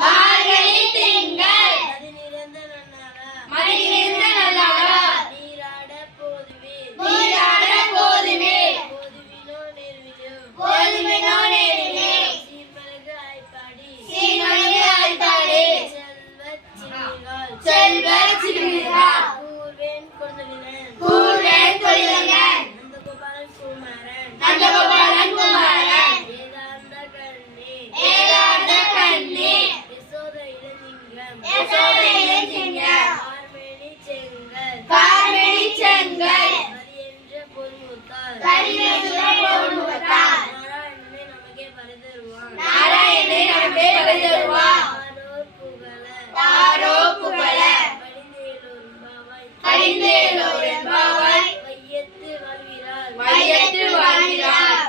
மார்கழி திங்கள் மதிநிறைந்த நல்லாக நீராட போதுவே போதுவினோ நேரிலே சீர்மலகு ஆய்ப்பாடி செல்வச் சிறுமிகள் கூர்வேன் கொள்ளிலன் நந்தகோபாலன் குமாரன் ஏகாந்த கண்ணி யசோத இளஞ்சிங்கம் கார்மேனி செங்கல் கரியென்ற பொன்முகத்தார் நாராயணனை நமக்கே பரிதருவான் தாரோ புகழ கடிந்தேலோர் என்பாவாய் வையத்து வாழ்கிறார்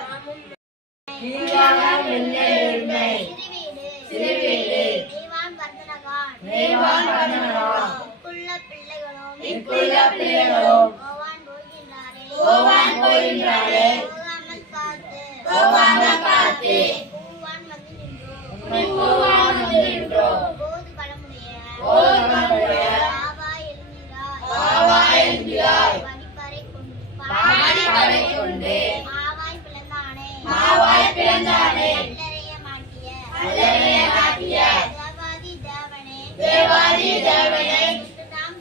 சிறுவீடு மேவான் பர்தனகான் இக்குள்ள பிள்ளைகளும் ஓவான் போகின்றாரே போவாமல் காத்து பூவான் வந்து நின்றோம் போது பலமுடைய ஆவா எழுந்திராய் பாடிப்பறை கொண்டு மாவாய் பிளந்தானே அல்லறைய மாட்டிய தேவாதி தேவனை நாம்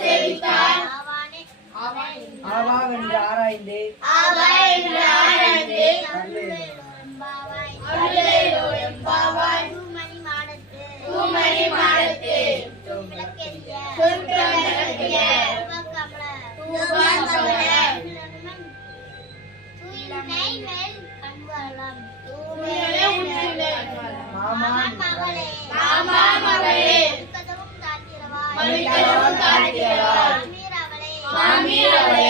சேவித்தார் ஆவாவென்று ஆராய்ந்து தூமணி மாடத்து மாமா மகளே மணிக்கதவும் தாழ்த்திரவாள் மாமீர் அவளை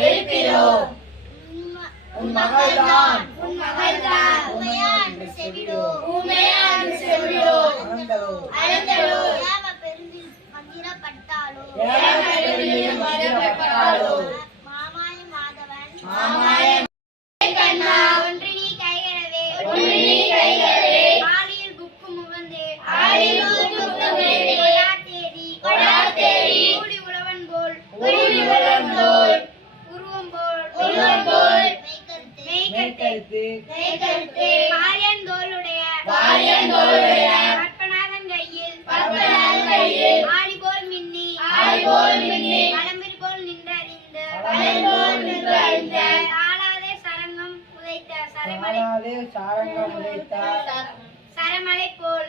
எழுப்பிரோ உன் மகள்தான் ஊமையா அன்று செவிடோ அழந்தளோ ஏம பெருந்தில் மந்திரப்பட்டாளோ மாமாய மாதவன் கண்ணா ஒன்றினி கைகரவே ஆளியில் புக்கு முகந்தே கொடா தேடி கூடி உழவன் போல் உருவம் போல் மெய்கருத்து பாரியன் தோளுடைய பற்பனாதன் கையில் ஆழி போல் மின்னி பழம்பிரி போல் நின்று அறிந்த தாளாதே சரங்கம் உதைத்த சரமலை போல்